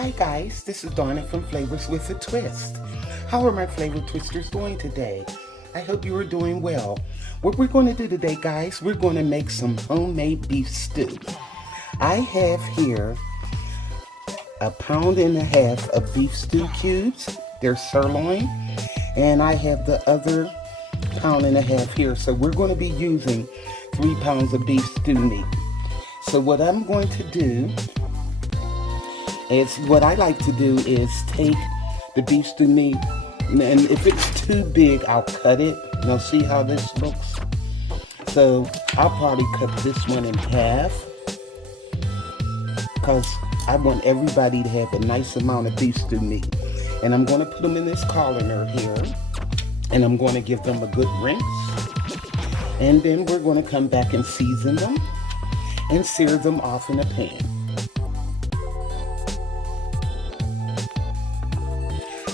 Hi guys, this is Donna from Flavors with a Twist. How are my flavor twisters doing today? I hope you are doing well. What we're going to do today, guys, we're going to make some homemade beef stew. I have here 1.5 pounds of beef stew cubes. They're sirloin. And I have the other 1.5 pounds here. So we're going to be using 3 pounds of beef stew meat. So what I'm going to do is, what I like to do is take the beef stew meat, and if it's too big, I'll cut it. Now see how this looks? So I'll probably cut this one in half because I want everybody to have a nice amount of beef stew meat. And I'm going to put them in this colander here, and I'm going to give them a good rinse. And then we're going to come back and season them and sear them off in a pan.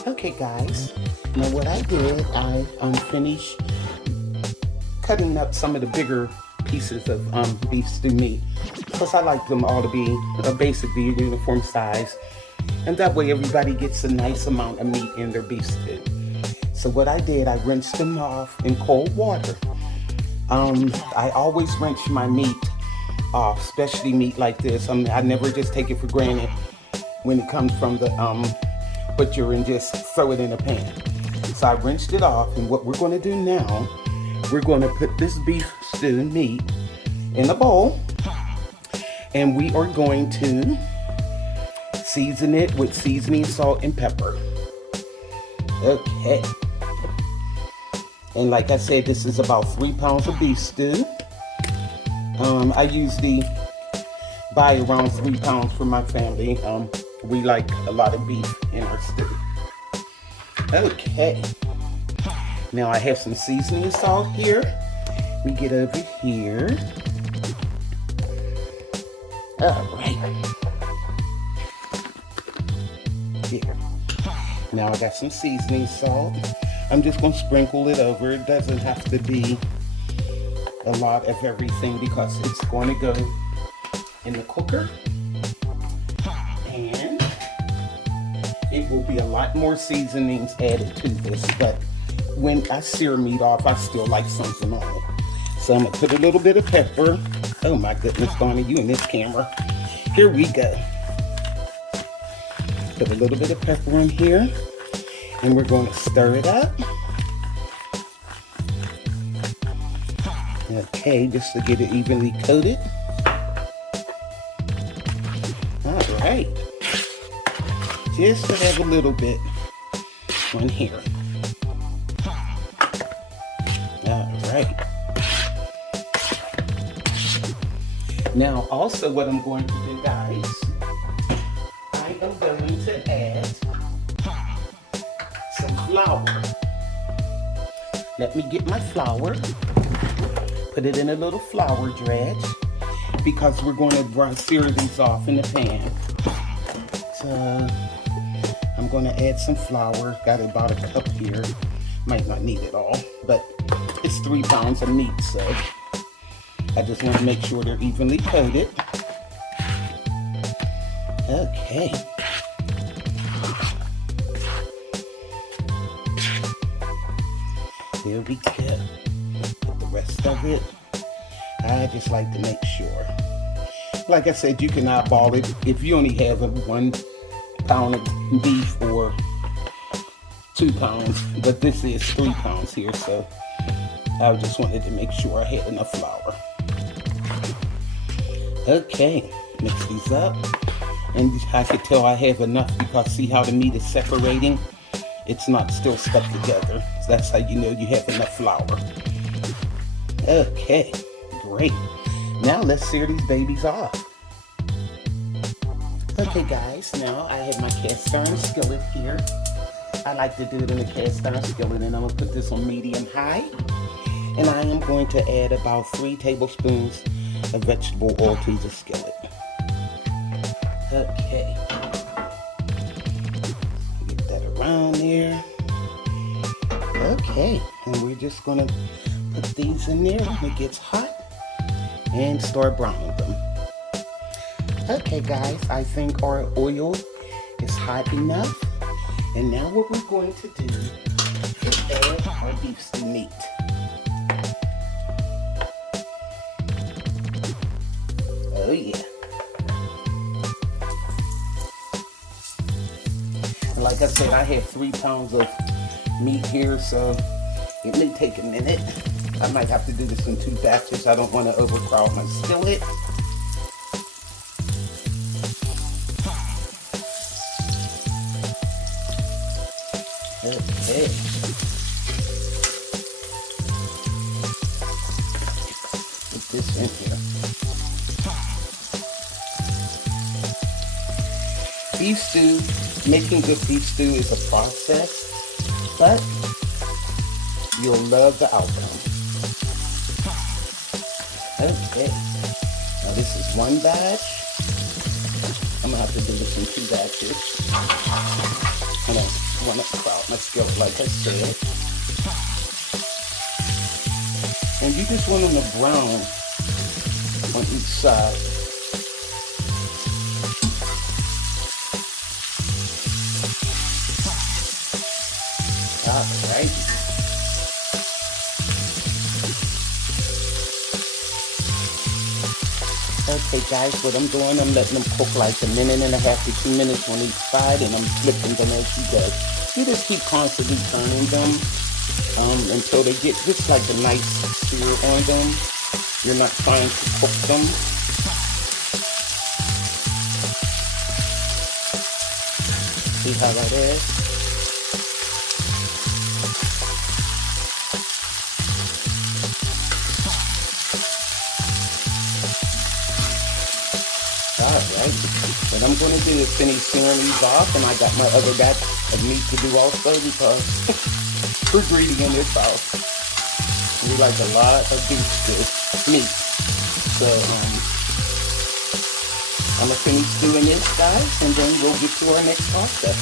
Okay guys, now what I did, I finished cutting up some of the bigger pieces of beef stew meat because I like them all to be basically uniform size, and that way everybody gets a nice amount of meat in their beef stew. So what I did, I rinsed them off in cold water. I always rinse my meat off, especially meat like this. I never just take it for granted when it comes from the butcher and just throw it in a pan. So I rinsed it off, and what we're going to do now, we're going to put this beef stew meat in a bowl, and we are going to season it with seasoning, salt, and pepper. Okay. And like I said, this is about 3 pounds of beef stew. I usually buy around 3 pounds for my family. We like a lot of beef in our stew. Okay. Now I have some seasoning salt here. We get over here. All right. Here. Now I got some seasoning salt. I'm just going to sprinkle it over. It doesn't have to be a lot of everything because it's going to go in the cooker. And it will be a lot more seasonings added to this, but when I sear meat off, I still like something on it. So I'm going to put a little bit of pepper. Oh my goodness, Donna, you and this camera. Here we go. Put a little bit of pepper in here, and we're going to stir it up. Okay, just to get it evenly coated. All right. Just to have a little bit on here. All right. Now, also what I'm going to do, guys, I am going to add some flour. Let me get my flour. Put it in a little flour dredge because we're going to sear these off in the pan. So I'm going to add some flour. Got about a cup here. Might not need it all, but it's 3 pounds of meat, so I just want to make sure they're evenly coated. Okay. There we go. Put the rest of it. I just like to make sure. Like I said, you can eyeball it if you only have 1 pound of beef or 2 pounds, but this is 3 pounds here, so I just wanted to make sure I had enough flour. Okay, mix these up, and I could tell I have enough because see how the meat is separating? It's not still stuck together. So that's how you know you have enough flour. Okay, great. Now let's sear these babies off. Okay guys, now I have my cast iron skillet here. I like to do it in a cast iron skillet, and I'm going to put this on medium high. And I am going to add about 3 tablespoons of vegetable oil to the skillet. Okay. Get that around there. Okay, and we're just going to put these in there when it gets hot and start browning them. Okay guys, I think our oil it's hot enough. And now what we're going to do is add our beef stew meat. Oh yeah. And like I said, I have 3 pounds of meat here, so it may take a minute. I might have to do this in 2 batches. I don't want to overcrowd my skillet. Okay. Put this in here. Beef stew, making good beef stew is a process, but you'll love the outcome. Okay. Now this is 1 batch. I'm gonna have to do this in 2 batches. I don't want to crowd my skillet, like I said. And you just want them to brown on each side. Alright. Okay guys, what I'm doing, I'm letting them cook like 1.5 to 2 minutes on each side, and I'm flipping them as you go. You just keep constantly turning them until they get just like a nice sear on them. You're not trying to cook them. See how that is? Alright, what I'm going to do is finish searing these off, and I got my other batch of meat to do also because we're greedy in this house. We like a lot of beef stew, meat. So, I'm going to finish doing this, guys, and then we'll get to our next process.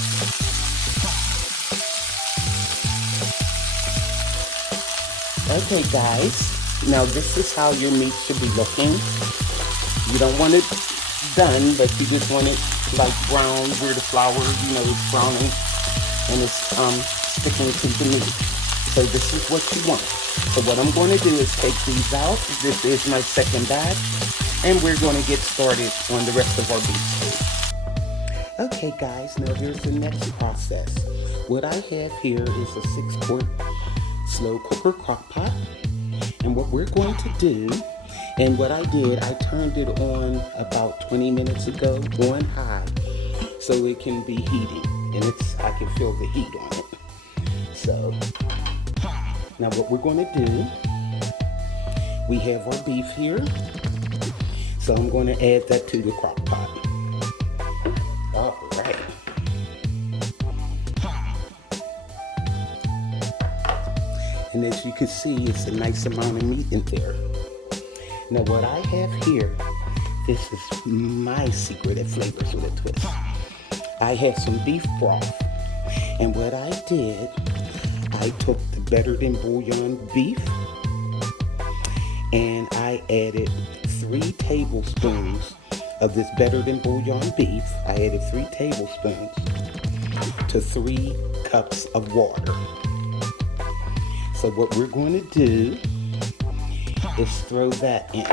Okay, guys, now this is how your meat should be looking. You don't want it done, but you just want it like brown where the flour, it's browning and it's sticking to the meat. So this is what you want. So what I'm going to do is take these out. This is my second batch, and we're going to get started on the rest of our beef stew. Okay guys, now here's the next process. What I have here is a 6-quart slow cooker crock pot, and what we're going to do, and what I did, I turned it on about 20 minutes ago on high so it can be heating, and I can feel the heat on it. So now what we're going to do, we have our beef here, so I'm going to add that to the crock pot. All right. And as you can see, it's a nice amount of meat in there. Now what I have here, this is my secret that flavors with a twist. I have some beef broth, and what I did, I took the better than bouillon beef, and I added 3 tablespoons of this better than bouillon beef. I added 3 tablespoons to 3 cups of water. So what we're going to do is throw that in.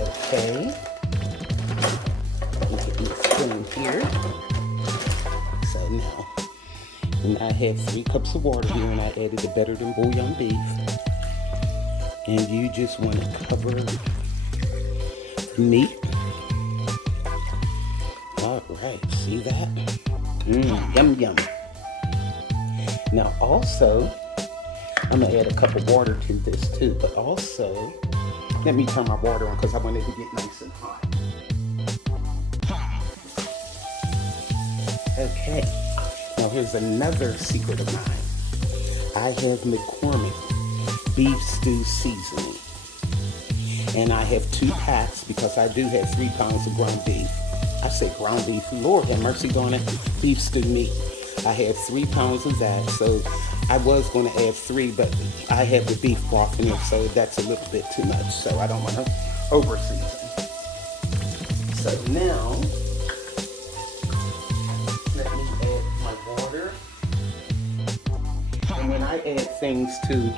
Okay. Let me get my spoon here. So now I have 3 cups of water here, and I added the better than bouillon beef. And you just want to cover the meat. All right, see that? Yum, yum. Now also, I'm going to add a cup of water to this too, but also, let me turn my water on because I want it to get nice and hot. Okay, now here's another secret of mine. I have McCormick beef stew seasoning, and I have 2 packs because I do have 3 pounds of ground beef. I say ground beef, Lord have mercy on it, beef stew meat. I have 3 pounds of that, so I was going to add 3, but I have the beef broth in it, so that's a little bit too much, so I don't want to over season. So now, add things to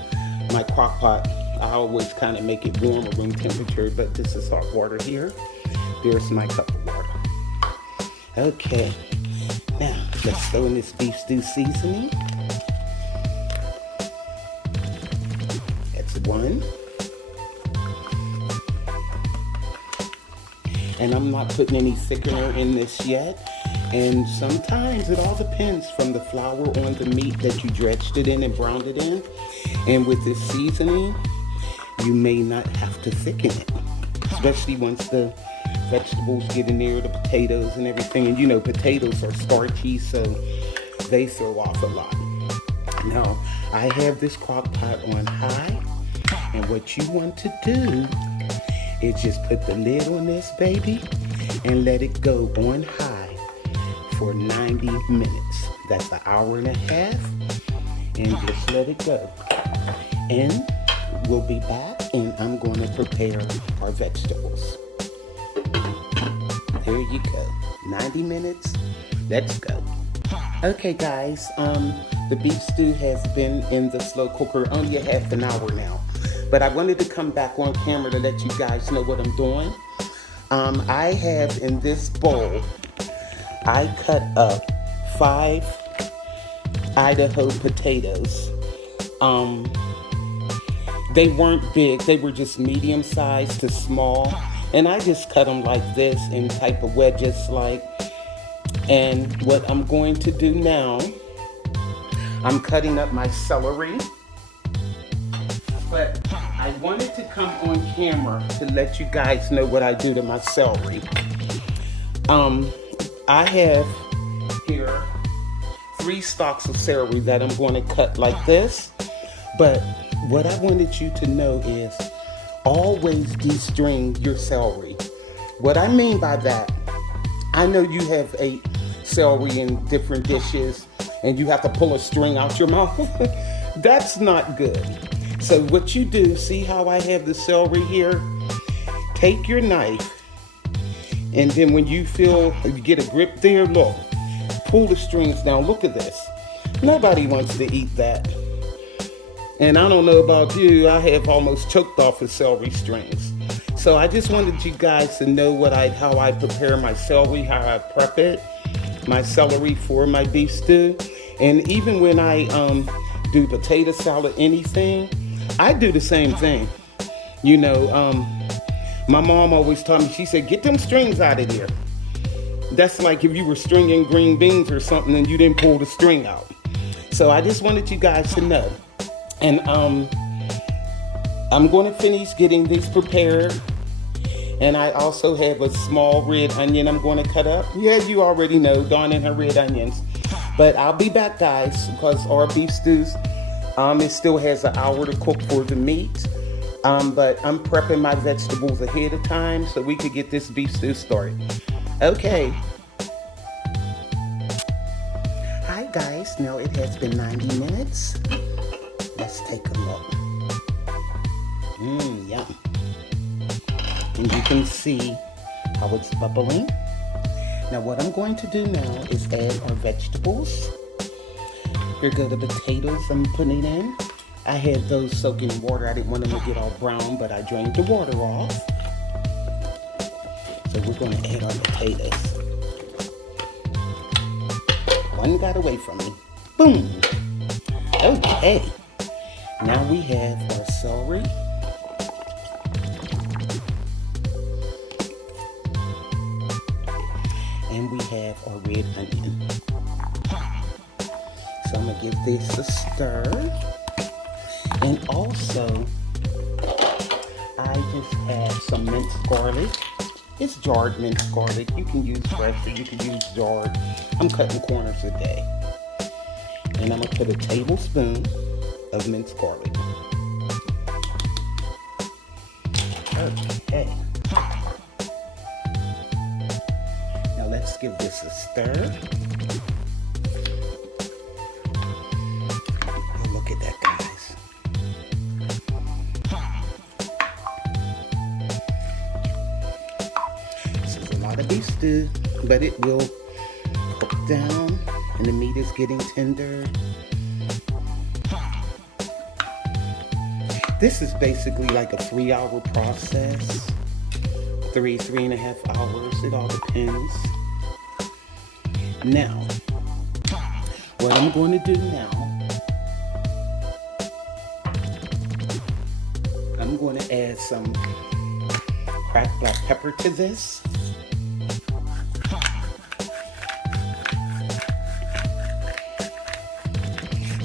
my crock pot. I always kind of make it warm or room temperature, but this is hot water here. There's my cup of water. Okay, now let's throw in this beef stew seasoning. That's one. And I'm not putting any thickener in this yet. And sometimes it all depends from the flour on the meat that you dredged it in and browned it in. And with this seasoning, you may not have to thicken it, especially once the vegetables get in there, the potatoes and everything. And you know, potatoes are starchy, so they throw off a lot. Now, I have this crock pot on high, and what you want to do is just put the lid on this baby and let it go on high for 90 minutes. That's an hour and a half, and just let it go. And we'll be back, and I'm going to prepare our vegetables. There you go. 90 minutes. Let's go. Okay, guys. The beef stew has been in the slow cooker only a half an hour now. But I wanted to come back on camera to let you guys know what I'm doing. I have in this bowl, I cut up 5 Idaho potatoes. They weren't big, they were just medium sized to small. And I just cut them like this in type of wedges like. And what I'm going to do now, I'm cutting up my celery. But I wanted to come on camera to let you guys know what I do to my celery. I have here 3 stalks of celery that I'm going to cut like this. But what I wanted you to know is always de-string your celery. What I mean by that, I know you have ate celery in different dishes and you have to pull a string out your mouth. That's not good. So what you do, see how I have the celery here? Take your knife, and then when you feel you get a grip there, look, pull the strings down. Look at this. Nobody wants to eat that. And I don't know about you, I have almost choked off the celery strings. So I just wanted you guys to know how I prepare my celery, how I prep it, my celery for my beef stew. And even when I do potato salad, anything, I do the same thing. You know, my mom always taught me, she said, get them strings out of there. That's like if you were stringing green beans or something and you didn't pull the string out. So I just wanted you guys to know. And I'm going to finish getting these prepared. And I also have a small red onion I'm going to cut up. Yeah, you already know, Dawn and her red onions. But I'll be back, guys, because our beef stews, it still has an hour to cook for the meat. But I'm prepping my vegetables ahead of time so we could get this beef stew started. Okay. Hi, guys. Now it has been 90 minutes. Let's take a look. Yum. And you can see how it's bubbling. Now what I'm going to do now is add our vegetables. Here go the potatoes I'm putting in. I had those soaking in water. I didn't want them to get all brown, but I drained the water off. So we're going to add our potatoes. One got away from me. Boom. Okay. Now we have our celery. And we have our red onion. So I'm going to give this a stir. And also, I just have some minced garlic. It's jarred minced garlic. You can use fresh or you can use jarred. I'm cutting corners today. And I'm going to put a tablespoon of minced garlic. Okay. Now let's give this a stir. Oh, look at that, guys. This is a lot of beef stew, but it will cook down and the meat is getting tender. This is basically like a 3-hour process. 3.5 hours. It all depends. Now, what I'm going to do now, I'm going to add some cracked black pepper to this.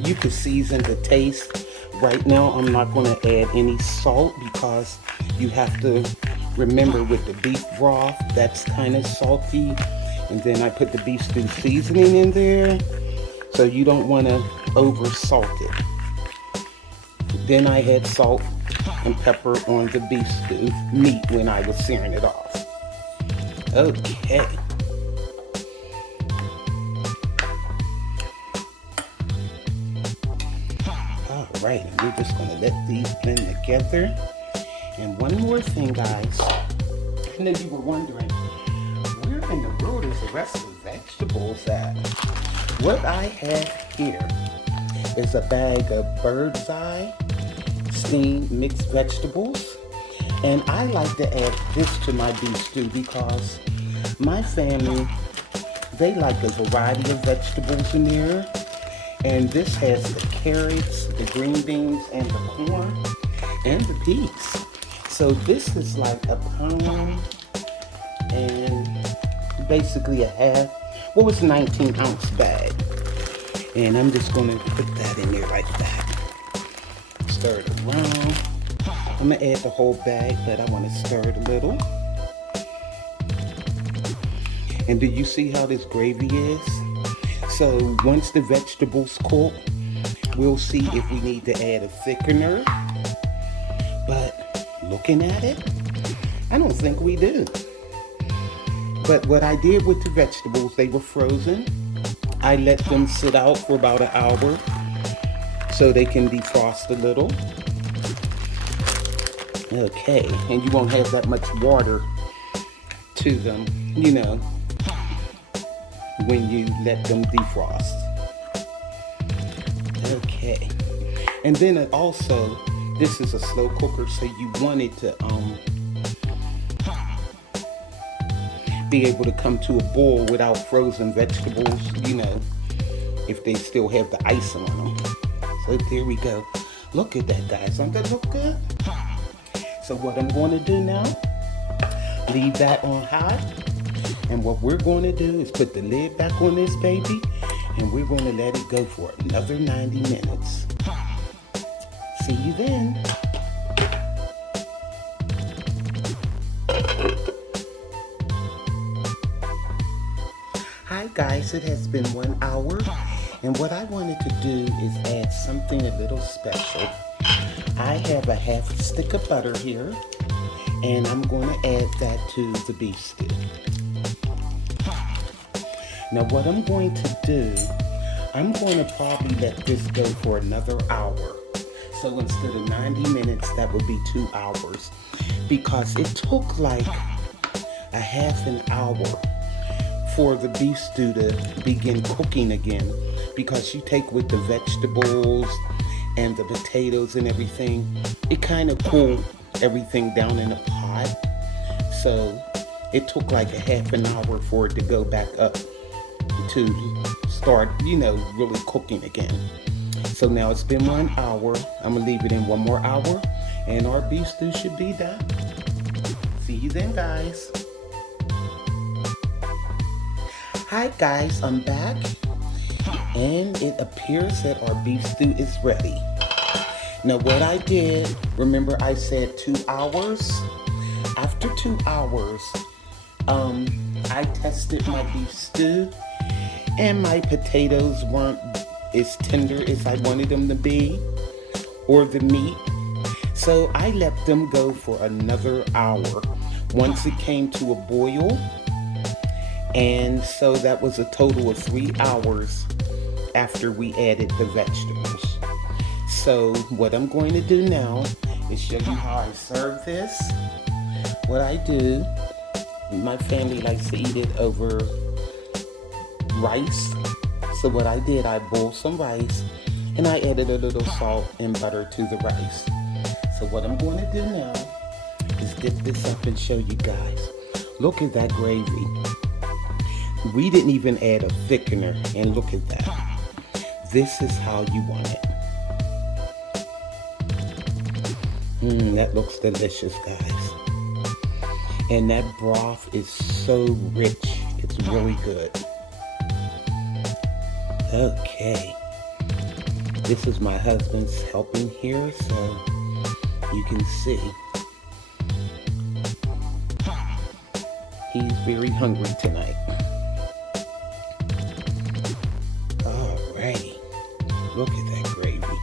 You can season the taste. Right now, I'm not going to add any salt because you have to remember with the beef broth, that's kind of salty. And then I put the beef stew seasoning in there, so you don't want to over salt it. Then I add salt and pepper on the beef stew meat when I was searing it off. Okay. Alright, and we're just going to let these blend together. And one more thing, guys. I know you were wondering, where in the world is the rest of the vegetables at? What I have here is a bag of bird's eye steamed mixed vegetables. And I like to add this to my beef stew because my family, they like a variety of vegetables in there. And this has the carrots, the green beans, and the corn, and the peas. So this is like a pound and basically a half, what was 19-ounce bag. And I'm just going to put that in there like that. Stir it around. I'm going to add the whole bag, but I want to stir it a little. And do you see how this gravy is? So once the vegetables cook, we'll see if we need to add a thickener. But looking at it, I don't think we do. But what I did with the vegetables, they were frozen. I let them sit out for about an hour so they can defrost a little. Okay, and you won't have that much water to them, you know, when you let them defrost. Okay, and then it also, this is a slow cooker, so you want it to be able to come to a boil without frozen vegetables, you know, if they still have the icing on them. So there we go. Look at that, guys. Don't that look good? So what I'm going to do now, leave that on high. And what we're going to do is put the lid back on this baby, and we're going to let it go for another 90 minutes. See you then. Hi guys, it has been 1 hour, and what I wanted to do is add something a little special. I have a half stick of butter here, and I'm going to add that to the beef stew. Now what I'm going to do, I'm going to probably let this go for another hour. So instead of 90 minutes, that would be 2 hours. Because it took like a half an hour for the beef stew to begin cooking again. Because you take with the vegetables and the potatoes and everything, it kind of cooled everything down in a pot. So it took like a half an hour for it to go back up to start, you know, really cooking again. So now it's been 1 hour. I'm gonna leave it in 1 more hour and our beef stew should be done. See you then, guys. Hi guys, I'm back, and it appears that our beef stew is ready. Now what I did, remember I said 2 hours? After 2 hours, I tested my beef stew, and my potatoes weren't as tender as I wanted them to be, or the meat. So I let them go for another hour once it came to a boil. And so that was a total of 3 hours after we added the vegetables. So what I'm going to do now is show you how I serve this. What I do, my family likes to eat it over rice. So what I did, I boiled some rice and I added a little salt and butter to the rice. So what I'm going to do now is dip this up and show you guys. Look at that gravy. We didn't even add a thickener, and look at that. This is how you want it. That looks delicious, guys. And that broth is so rich. It's really good. Okay. This is my husband's helping here, so you can see. He's very hungry tonight. Alrighty. Look at that gravy.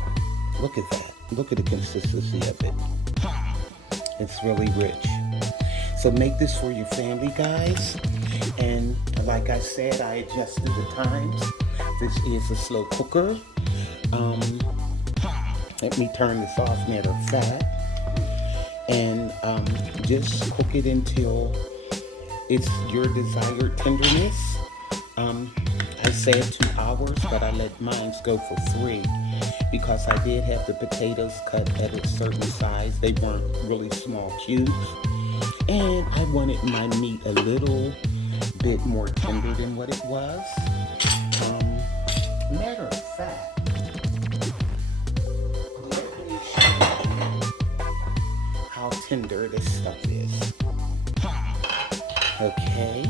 Look at that. Look at the consistency of it. It's really rich. So make this for your family, guys. And like I said, I adjusted the times. This is a slow cooker. Let me turn this off, matter of fact. And just cook it until it's your desired tenderness. I said 2 hours, but I let mine go for 3 because I did have the potatoes cut at a certain size. They weren't really small cubes. And I wanted my meat a little bit more tender than what it was. Matter of fact, let me show you how tender this stuff is. Okay.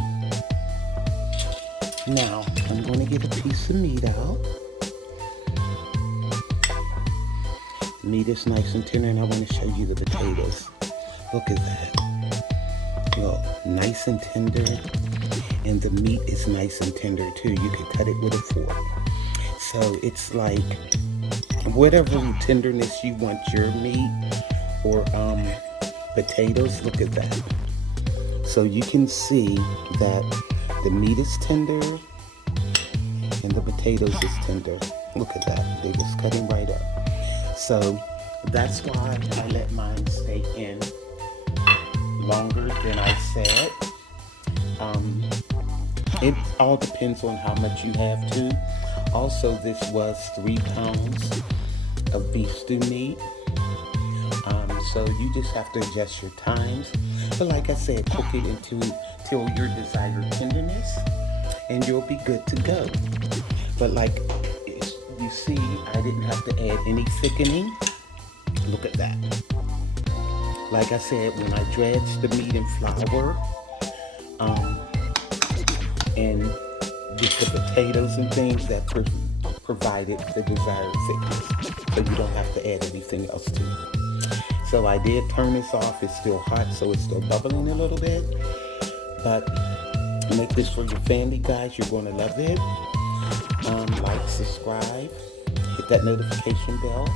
Now, I'm going to get a piece of meat out. Meat is nice and tender, and I want to show you the potatoes. Look at that. Look, nice and tender, and the meat is nice and tender too. You can cut it with a fork. So it's like whatever tenderness you want your meat or potatoes. Look at that. So you can see that the meat is tender and the potatoes is tender. Look at that. They're just cutting right up. So that's why I let mine stay in longer than I said. It all depends on how much you have to. Also, this was 3 pounds of beef stew meat. So you just have to adjust your times. But like I said, cook it until your desired tenderness, and you'll be good to go. But like you see, I didn't have to add any thickening. Look at that. Like I said, when I dredged the meat in flour, and with the potatoes and things, that provided the desired thickness. So you don't have to add anything else to it. So I did turn this off. It's still hot, so it's still bubbling a little bit. But make this for your family, guys. You're going to love it. Like, subscribe, hit that notification bell,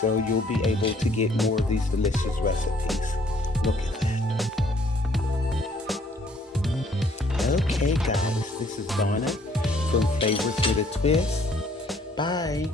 so you'll be able to get more of these delicious recipes. Look at that. Okay, guys, this is Donna from Flavors with a Twist. Bye.